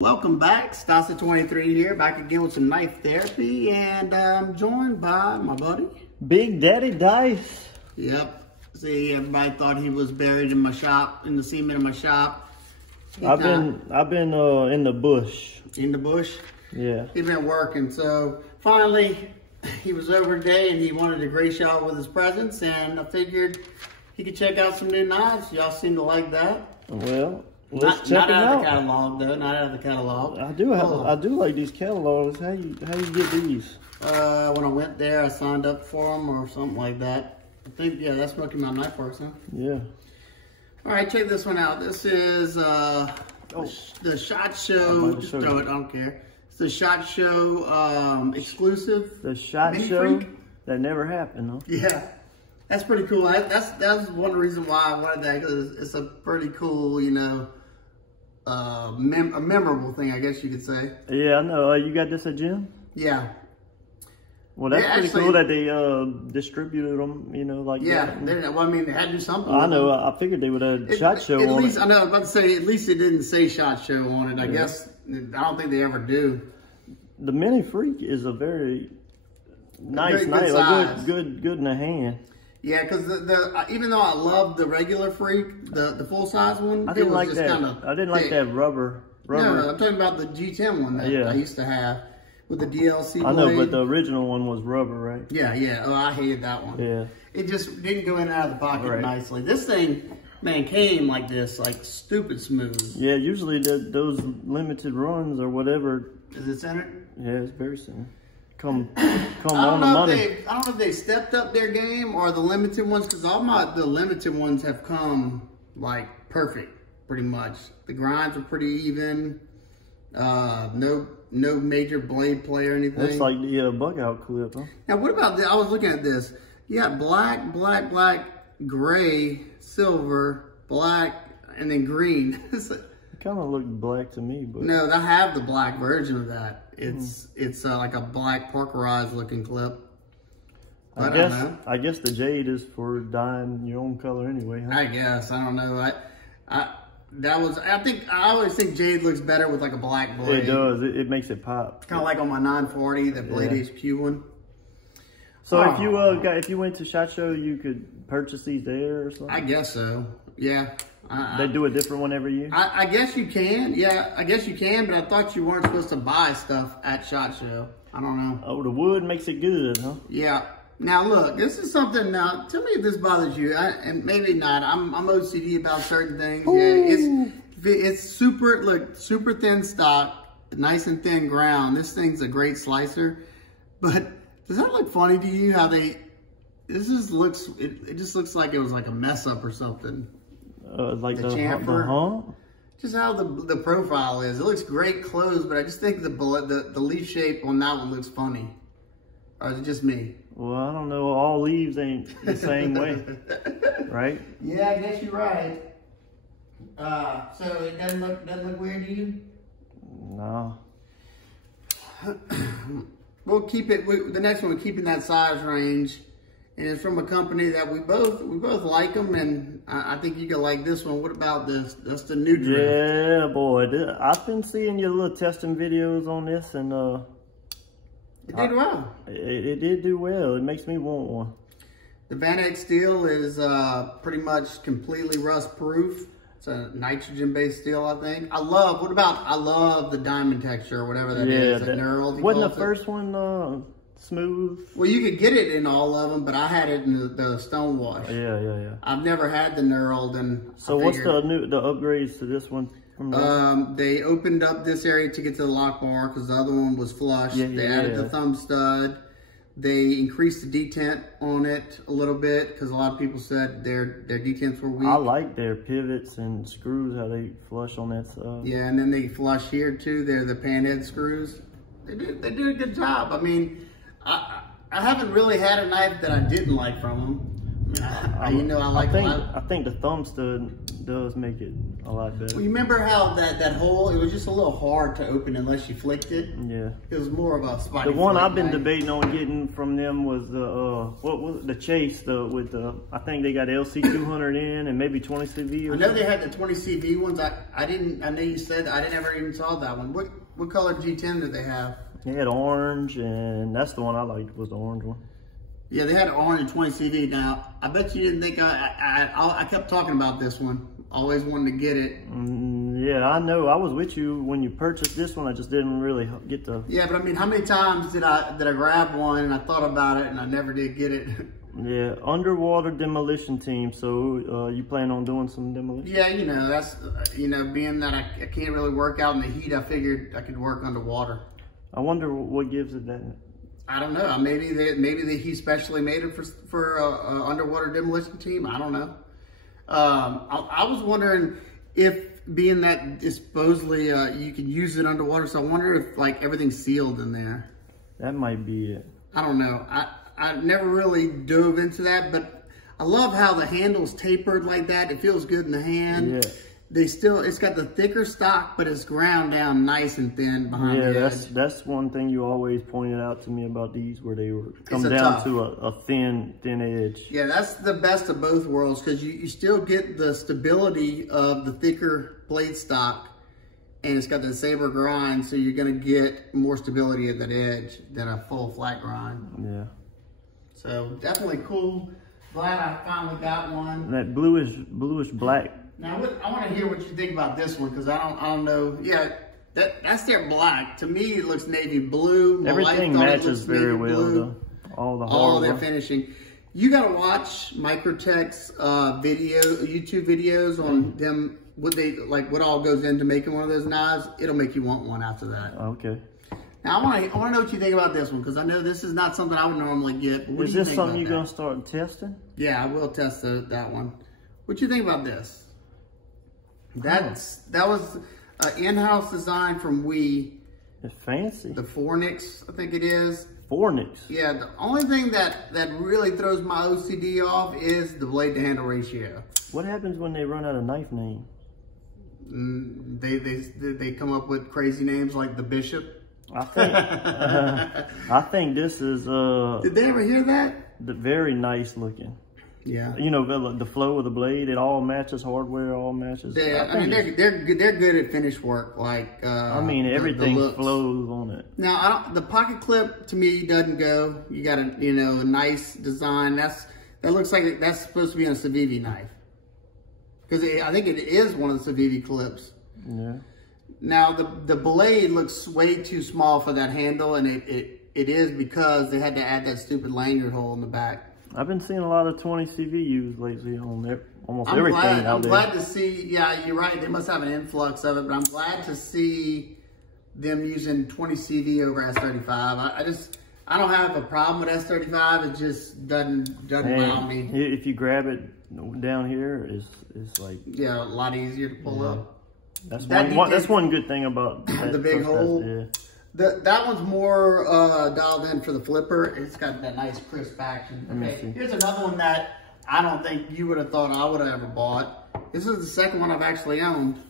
Welcome back, Stasa23 here, back again with some knife therapy, and I'm joined by my buddy, Big Daddy Dice. Yep. See, everybody thought he was buried in my shop, in the cement of my shop. I've been in the bush. In the bush? Yeah. He's been working, so finally he was over today and he wanted to grace y'all with his presence, and I figured he could check out some new knives. Y'all seem to like that. Well, let's check Not it out of out. the catalog though, not out of the catalog. I do like these catalogs. How you get these? When I went there, I signed up for them or something like that. I think, yeah, that's Smoky Mountain Knife Works, huh? Yeah. All right, check this one out. This is the SHOT Show. Just throw it, I don't care. It's the SHOT Show exclusive. The SHOT Mini Show? Freak. That never happened, huh? Yeah, that's pretty cool. That's one reason why I wanted that, because it's a pretty cool, you know, a memorable thing, I guess you could say. Yeah, I know. You got this at Jim? Yeah. Well, that's pretty actually, cool that they distributed them, you know, like yeah, that. well, I mean, they had to do something. I know. I figured they would have SHOT Show at on least, it. I know, I was about to say, at least it didn't say SHOT Show on it. I guess, I don't think they ever do. The Mini Freak is a very nice knife. Size. Good in the hand. Yeah, because even though I love the regular Freak, the full size one, I didn't like just that. I didn't like that rubber. No, I'm talking about the G10 one that I used to have with the DLC blade. I know, but the original one was rubber, right? Yeah, yeah. Oh, I hated that one. Yeah. It just didn't go in and out of the pocket nicely. This thing, man, came like this, like stupid smooth. Yeah, usually those limited runs or whatever. Is it centered? Yeah, it's very simple. Come I don't on the know money. if I don't know if they stepped up their game or the limited ones, because the limited ones have come like perfect, pretty much. The grinds are pretty even. No major blade play or anything. That's like the bug out clip, huh? Now, what about this? I was looking at this. You got black, gray, silver, black, and then green. It kind of looked black to me, but No, I have the black version of that. It's like a black porkerized looking clip. But I guess the jade is for dyeing your own color anyway, huh? I guess, I don't know. I always think jade looks better with like a black blade. It does. It makes it pop. Kind of like on my 940, the Blade HQ one. So if you went to SHOT Show, you could purchase these there or something? I guess so. Yeah. They do a different one every year? I guess you can. Yeah, I guess you can, but I thought you weren't supposed to buy stuff at SHOT Show. I don't know. Oh, the wood makes it good, huh? Yeah. Now look, this is something. Now tell me if this bothers you, and maybe not. I'm OCD about certain things. Ooh. Yeah, it's super thin stock, nice and thin ground. This thing's a great slicer, but does that look funny to you? How it just looks like it was like a mess up or something. Like the chamfer. Just how the profile is. It looks great closed, but I just think the leaf shape on that one looks funny. Or is it just me? Well, I don't know. All leaves ain't the same way, right? Yeah, I guess you're right. So it doesn't look weird to you? No. We'll keep it. The next one, we're keeping that size range, and it's from a company that we both like them, and I think you could like this one. What about this? That's the new Drift. Yeah, boy. I've been seeing your little testing videos on this, and it did well. It did do well. It makes me want one. The Vanex steel is pretty much completely rust proof. It's a nitrogen-based steel, I think. I love the diamond texture or whatever that is. Yeah, knurled. Wasn't the first one smooth? Well, you could get it in all of them, but I had it in the stone wash. Yeah. I've never had the knurled, and so what's the upgrades to this one? They opened up this area to get to the lock bar because the other one was flush. They added the thumb stud. They increased the detent on it a little bit because a lot of people said their detents were weak. I like their pivots and screws, how they flush on that stuff. Yeah, and then they flush here too. They're the panhead screws. They do a good job. I mean, I haven't really had a knife that I didn't like from them. I mean, I think the thumb stud does make it a lot better. Well, you remember how that hole, it was just a little hard to open unless you flicked it? Yeah. It was more of a spotty. The one I've been debating on getting from them was the what was it? The Chase, with the, I think they got LC200 in and maybe 20 CV. I know they had the 20 CV ones. I know you said I never even saw that one. What color G10 did they have? They had orange, and that's the one I liked, was the orange one. Yeah, they had orange and 20 CV. Now, I bet you didn't think I kept talking about this one. Always wanted to get it. Yeah, I know. I was with you when you purchased this one. I just didn't really get the... Yeah, but I mean, how many times did I grab one and I thought about it and I never did get it? Yeah, underwater demolition team. So you plan on doing some demolition? Yeah, you know, that's, being that I can't really work out in the heat, I figured I could work underwater. I wonder what gives it that. I don't know. Maybe he specially made it for underwater demolition team. I don't know. I was wondering if, being that supposedly you can use it underwater, so I wonder if like everything's sealed in there. That might be it. I don't know. I never really dove into that, but I love how the handle's tapered like that. It feels good in the hand. Yeah. It's got the thicker stock, but it's ground down nice and thin behind the edge. That's one thing you always pointed out to me about these, where they were come down to a thin edge. Yeah, that's the best of both worlds, because you still get the stability of the thicker blade stock, and it's got the saber grind, so you're gonna get more stability at that edge than a full flat grind. Yeah. So definitely cool. Glad I finally got one. That bluish black. Now, I want to hear what you think about this one, because I don't know. Yeah, that's their black. To me, it looks navy blue. Everything matches very well, though. All of their finishing. You got to watch Microtech's YouTube videos on them. What all goes into making one of those knives. It'll make you want one after that. Okay. Now, I want to know what you think about this one, because I know this is not something I would normally get. Is this something you're going to start testing? Yeah, I will test that one. What you think about this? That was an in-house design from WE. It's fancy. The Fornix, I think it is. Fornix? Yeah, the only thing that really throws my OCD off is the blade to handle ratio. What happens when they run out of knife name? They come up with crazy names like the Bishop. I think this is Did they ever hear that? Very nice looking. Yeah. You know, the flow of the blade, it all matches, hardware all matches. Yeah, I mean, they're good at finish work. Like, everything flows on it. Now, the pocket clip to me doesn't go. You got a nice design. That looks like that's supposed to be on a Civivi knife, because I think it is one of the Civivi clips. Yeah. Now the blade looks way too small for that handle, and it is because they had to add that stupid lanyard hole in the back. I've been seeing a lot of 20 CV used lately on almost everything out there. I'm glad to see, yeah, you're right. They must have an influx of it, but I'm glad to see them using 20 CV over S35. I don't have a problem with S35. It just doesn't wow me. If you grab it down here, it's like... Yeah, a lot easier to pull up. That's one good thing about the big hole. Yeah. That one's more dialed in for the flipper. It's got that nice crisp action. Okay, here's another one that I don't think you would have thought I would have ever bought. This is the second one I've actually owned.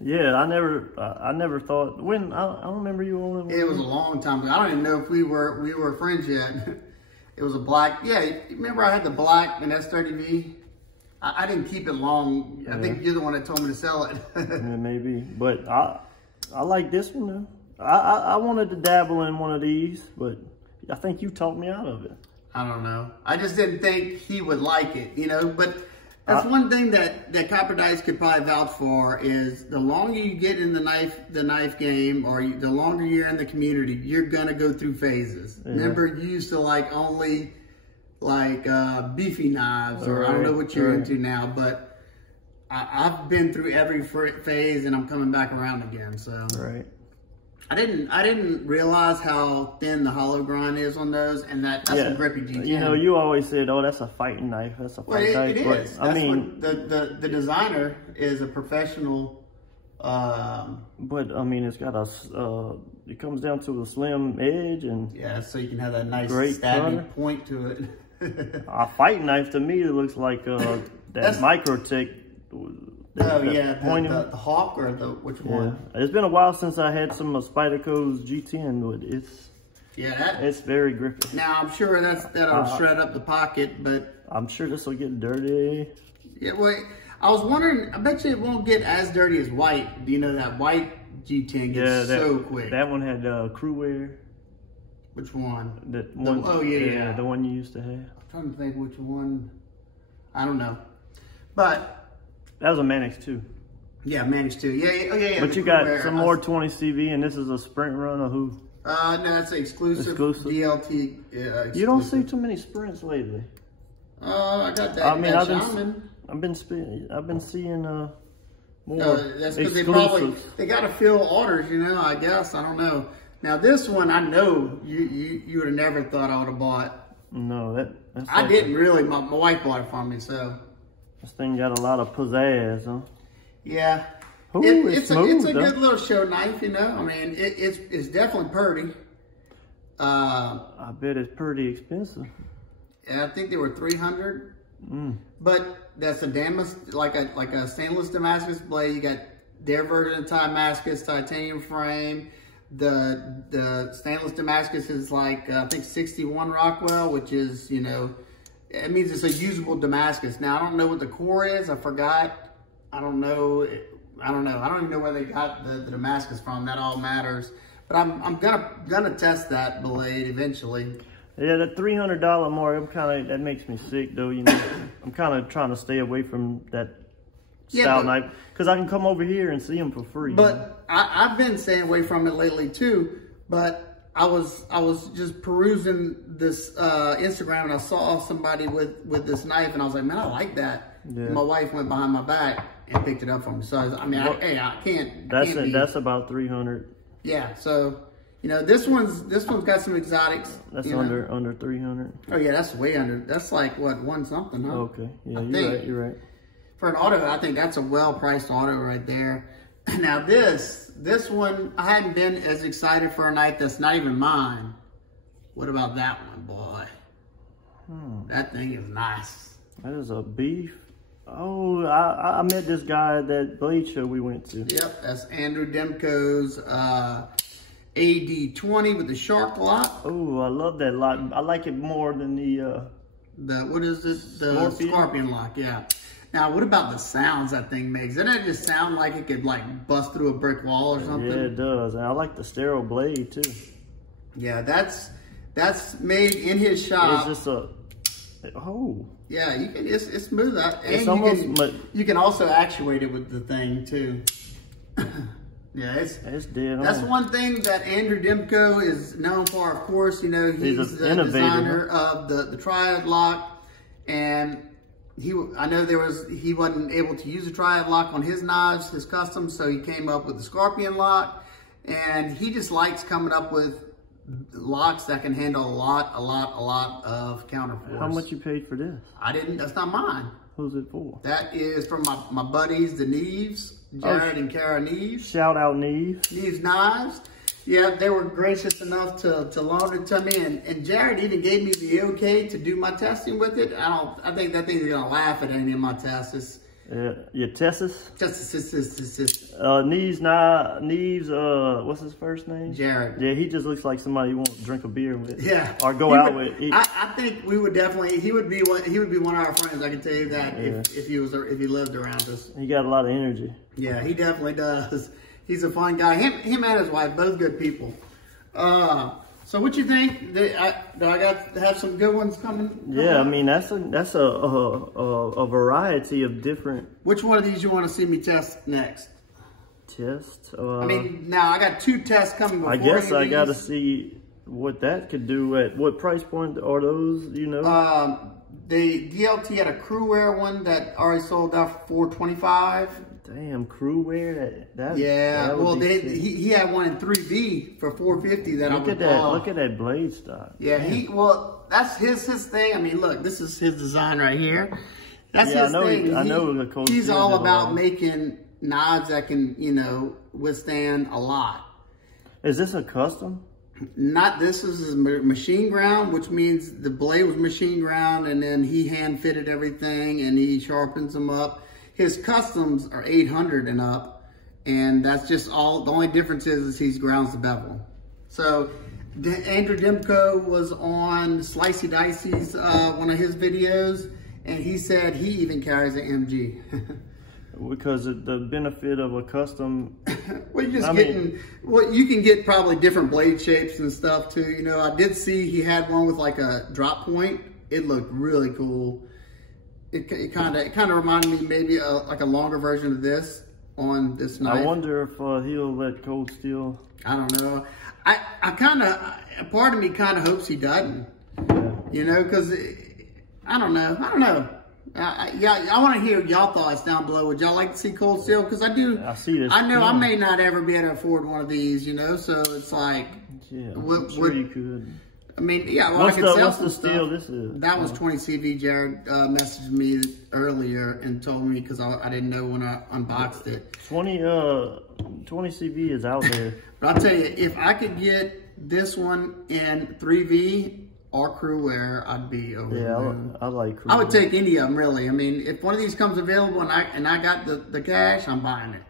Yeah, I never thought. I don't remember you owning one. It was a long time ago. I don't even know if we were friends yet. It was a black. Yeah, remember I had the black and S30V. I didn't keep it long. Yeah. I think you're the one that told me to sell it. Yeah, maybe, but I like this one though. I wanted to dabble in one of these, but I think you talked me out of it. I don't know. I just didn't think he would like it, but that's one thing that Copper Dice could probably vouch for is the longer you get in the knife game, or the longer you're in the community, you're gonna go through phases. Yeah. Remember, you used to like only beefy knives, or I don't know what you're into now, but I've been through every phase, and I'm coming back around again. So right. I didn't realize how thin the hollow grind is on those, and that's a grippy G10. You always said, "Oh, that's a fighting knife. That's a fighting knife." It is. I mean, the designer is a professional. But I mean, it's got it comes down to a slim edge, and so you can have that nice stabby point to it. A fighting knife to me, it looks like that Microtech. Oh yeah, the Hawk or which one? It's been a while since I had some Spyderco's G10, but it's very grippy. Now I'm sure that'll shred up the pocket, but I'm sure this will get dirty. Yeah, wait. I was wondering. I bet you it won't get as dirty as white. Do you know that white G10 gets so quick? That one had crew wear. Which one? That one. Oh yeah, the one you used to have. I'm trying to think which one. I don't know, but. That was a Manix 2. Yeah, Manix 2. Yeah. But you got some more 20 CV, and this is a sprint run or who? No, that's an exclusive. DLT. Exclusive. You don't see too many sprints lately. I got that. I mean, I've been seeing more. That's because they got to fill orders. I guess I don't know. Now this one, I know you would have never thought I would have bought. No, that's I didn't really. My wife bought it for me, so. This thing got a lot of pizzazz, huh? Yeah. Ooh, it's a good little show knife, I mean, it's definitely pretty. I bet it's pretty expensive. Yeah, I think they were $300. But that's a like a stainless Damascus blade. You got their version of Damascus titanium frame. The stainless Damascus is like I think 61 Rockwell, which is it means it's a usable Damascus. Now, I don't know what the core is. I forgot. I don't know. I don't even know where they got the Damascus from. That all matters. But I'm gonna test that blade eventually. Yeah, that $300 mark, that makes me sick though. I'm kind of trying to stay away from that style knife because I can come over here and see them for free. But I've been staying away from it lately too. But I was just perusing this Instagram and I saw somebody with this knife and I was like, man, I like that. Yeah. My wife went behind my back and picked it up for me. So I mean, I can't. That's about $300. Yeah. So this one's got some exotics. That's under $300. Oh yeah, that's way under. That's like what, one something, huh? Okay. Yeah, you're right. For an auto, I think that's a well-priced auto right there. Now this one, I hadn't been as excited for a knife that's not even mine. What about that one, boy? That thing is nice. That is a beef. Oh, I met this guy at that blade show we went to. Yep, that's Andrew Demko's AD20 with the shark lock. Oh, I love that lock. I like it more than the what is this? The Scorpion lock, yeah. Now, what about the sounds that thing makes? Doesn't it just sound like it could like bust through a brick wall or something? Yeah, it does. And I like the sterile blade too. Yeah, that's made in his shop. It's just Yeah, you can. It's smooth out, and you can also actuate it with the thing too. Yeah, it's dead on. That's one thing that Andrew Demko is known for. Of course, he's the designer of the Triad lock, and. I know he wasn't able to use a Triad lock on his knives, his custom, so he came up with the Scorpion lock, and he just likes coming up with locks that can handle a lot of counterforce. How much you paid for this? I didn't. That's not mine. Who's it for? That is from my buddies, the Neves, Jared and Kara Neves. Shout out Neves. Neves Knives. Yeah, they were gracious enough to loan it to me, and Jared even gave me the okay to do my testing with it. I think that thing's gonna laugh at any of my tests. Your tests? Neves, what's his first name? Jared. Yeah, he just looks like somebody you want to drink a beer with. Yeah. Or go out with. I think we would definitely. He would be one of our friends. I can tell you that if he lived around us. He got a lot of energy. Yeah, he definitely does. He's a fun guy. Him and his wife, both good people. So what you think? Do I have some good ones coming? Yeah, I mean that's a variety of different. Which one of these you want to see me test next? Test. I mean, now I got 2 tests coming before. I guess I got to see what that could do. At what price point are those? The DLT had a crew wear one that already sold out for $425. Damn, crew wear that. Yeah, well, he had one in 3B for $450 that Look at that blade stock. Yeah, that's his thing. I mean, look, this is his design right here. That's his thing. I know he's all about making knives that can, withstand a lot. Is this a custom? Not this is machine ground, which means the blade was machine ground, and then he hand fitted everything, and he sharpens them up. His customs are 800 and up, and that's just all. The only difference is he's grounds the bevel. So Andrew Demko was on Slicey Dicey's one of his videos, and he said he even carries an MG. Because of the benefit of a custom. Well, you're just well, you can get probably different blade shapes and stuff too. You know, I did see he had one with like a drop point. It looked really cool. It kind of reminded me maybe like a longer version of this on this knife. I wonder if he'll let Cold Steel. I don't know. A part of me kind of hopes he doesn't. Yeah. You know, because I don't know. Yeah, I want to hear y'all thoughts down below. Would y'all like to see Cold Steel? Because I do. I see this. I know I may not ever be able to afford one of these, you know. So it's like, yeah, I'm sure you could. I mean, yeah. Well, what's the steel this is? That was 20 CV. Jared messaged me earlier and told me because I didn't know when I unboxed it. 20 CV is out there. But I'll tell you, if I could get this one in 3V. Or crew wear, I'd be over. Yeah, I like crew. I would take any of them, really. I mean, if one of these comes available and I got the cash, I'm buying it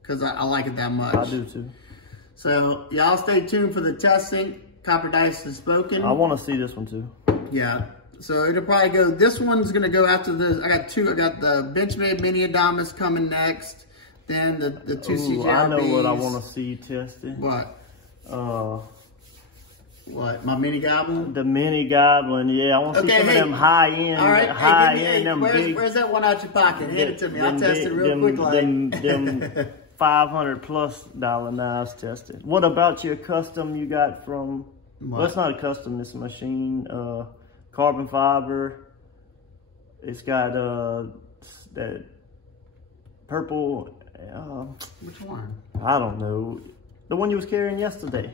because I like it that much. I do too. So y'all stay tuned for the testing. Copper Dice has spoken. I want to see this one too. Yeah. So it'll probably go. This one's gonna go after this. I got two. I got the Benchmade Mini Adamas coming next. Then the two CJRBs. I know what I want to see tested. What? What, my mini goblin? The mini goblin, yeah. I want to see some of them high end. All right, high end. Them big. Where's that one out your pocket? Hand it to me. I'll test it real quick. Them $500+ knives tested. What about your custom you got from? Well, it's not a custom. It's a machine. Carbon fiber. It's got that purple. Which one? I don't know. The one you was carrying yesterday.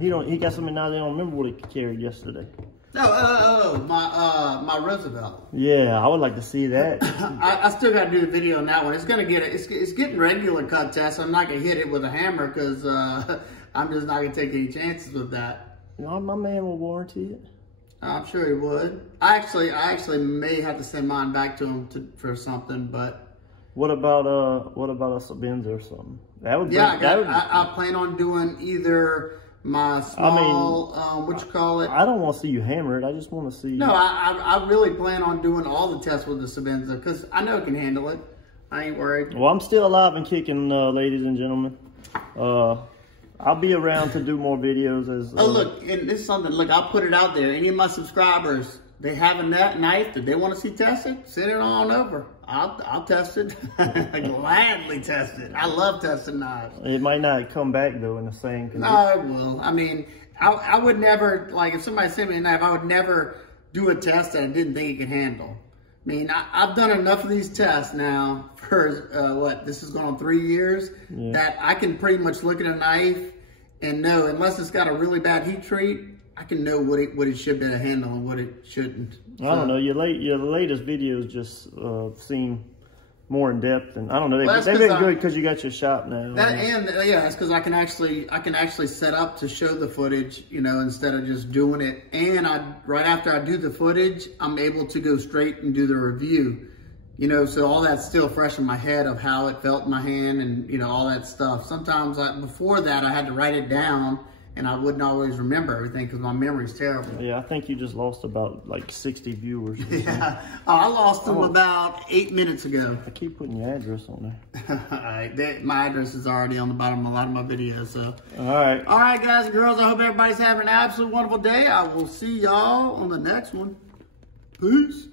He got something now. They don't remember what he carried yesterday. My Roosevelt. Yeah, I would like to see that. I still got to do the video on that one. It's gonna get it's getting regular cut tests. I'm not gonna hit it with a hammer because I'm just not gonna take any chances with that. No, my man will warranty it. I'm sure he would. I actually may have to send mine back to him for something, but. What about a Sabenza or something? That would be. Yeah, I plan on doing either my small, what you call it? I don't want to see you hammer it. I just want to see. No, I really plan on doing all the tests with the Sabenza because I know it can handle it. I ain't worried. Well, I'm still alive and kicking, ladies and gentlemen. I'll be around to do more videos as. Oh look, and this is something. Look, I'll put it out there. Any of my subscribers, they have a knife that they want to see tested, send it on over. I'll test it. I gladly test it. I love testing knives. It might not come back though in the same condition. No, it will. I mean, I would never, like if somebody sent me a knife, I would never do a test that I didn't think it could handle. I mean, I've done enough of these tests now for this has gone on 3 years that I can pretty much look at a knife and know, unless it's got a really bad heat treat, I can know what it should be able to handle and what it shouldn't. I don't know. Your latest videos just seem more in depth, and I don't know. They've been good because you got your shop now. That's because I can actually set up to show the footage, you know, instead of just doing it. And right after I do the footage, I'm able to go straight and do the review. You know, so all that's still fresh in my head of how it felt in my hand and, you know, all that stuff. Sometimes before that, I had to write it down. And I wouldn't always remember everything because my memory's terrible. Yeah, I think you just lost about like 60 viewers. Yeah, I lost them about 8 minutes ago. I keep putting your address on there. All right, my address is already on the bottom of a lot of my videos. So, all right, guys and girls. I hope everybody's having an absolute wonderful day. I will see y'all on the next one. Peace.